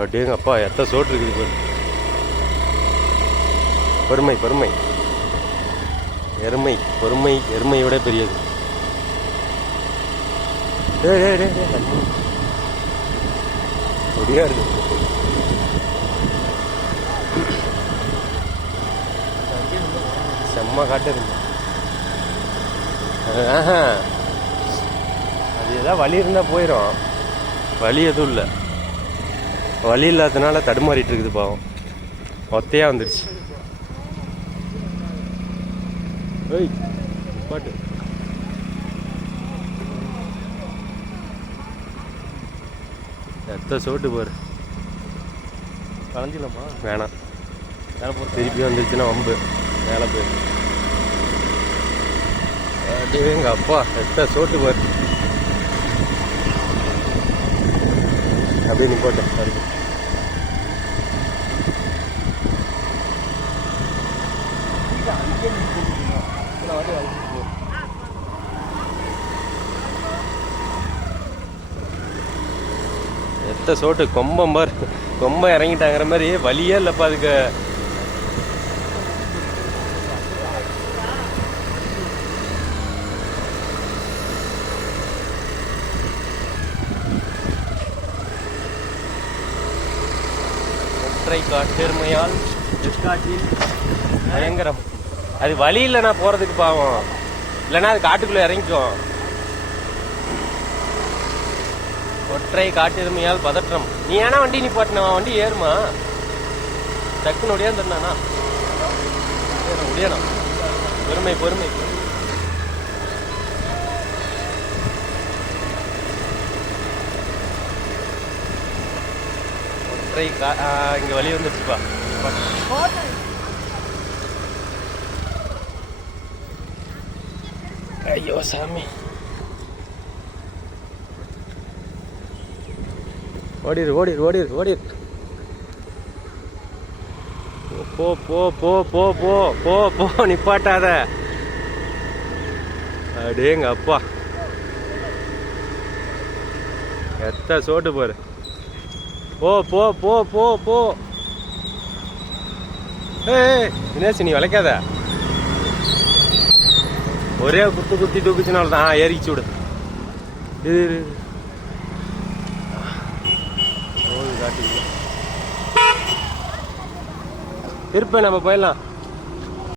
அப்படியேங்க அப்பா எத்தனை சோட்டு இருக்குது பாரு. பொறுமை பொறுமை, எருமை பொறுமை எருமையை விட பெரியது. முடியாது. செம்ம காட்டுதுங்க. அது ஏதாவது வழி இருந்தால் போயிடும். வழி எதுவும் இல்லை. வழி இல்லாததுனால தடுமாறிட்டு இருக்குது பாவம். ஒத்தையாக வந்துடுச்சு. ஏய் பாட்டு எத்த சோட்டு பாரு. கலஞ்சிடலாமா? வேணாம், மேலே போகிற திருப்பி வந்துருச்சுன்னா வம்பு. மேலே போயிரு. அப்படியே எங்கள் அப்பா எத்த சோட்டு பாரு. அப்படியே நீ போட்டேன் பாருங்க. எத்த சோட்டு கொம்பம் பாரு. கொம்பம் இறங்கிட்டாங்கிற மாதிரி வழியே இல்லைப்பா அதுக்கு. ஒற்றை காட்டெருமையால் எற்காட்டில் பயங்கரம். அது வழி இல்லைண்ணா போறதுக்கு பாவம். இல்லைன்னா அது காட்டுக்குள்ள இறங்கிக்கும். ஒற்றை காட்டெருமையால் பதற்றம். நீ ஏன்னா வண்டி நீ போட்டினா வண்டி ஏறுமா? டக்குன்னு ஒடியாந்துருந்தானா? ஒடியணும். பொறுமை பொறுமை. ஒற்றை இங்க வழி வந்துருச்சுப்பா. ஐயோ சாமி. ஓடிடு ஓடிடு ஓடிடு ஓடிடு. போ போ போ போ போ போ போ நிப்பாட்டாத. அடேங்க அப்பா எத்த சோட்டு பாரு. போ போ போ போ போ. ஏய் தினேஷ் நீ வளைக்காத. ஒரே குத்து குத்தி தூக்குச்சுனால தான் ஏறிச்சு விடு. இது திருப்ப நம்ம போயிடலாம்.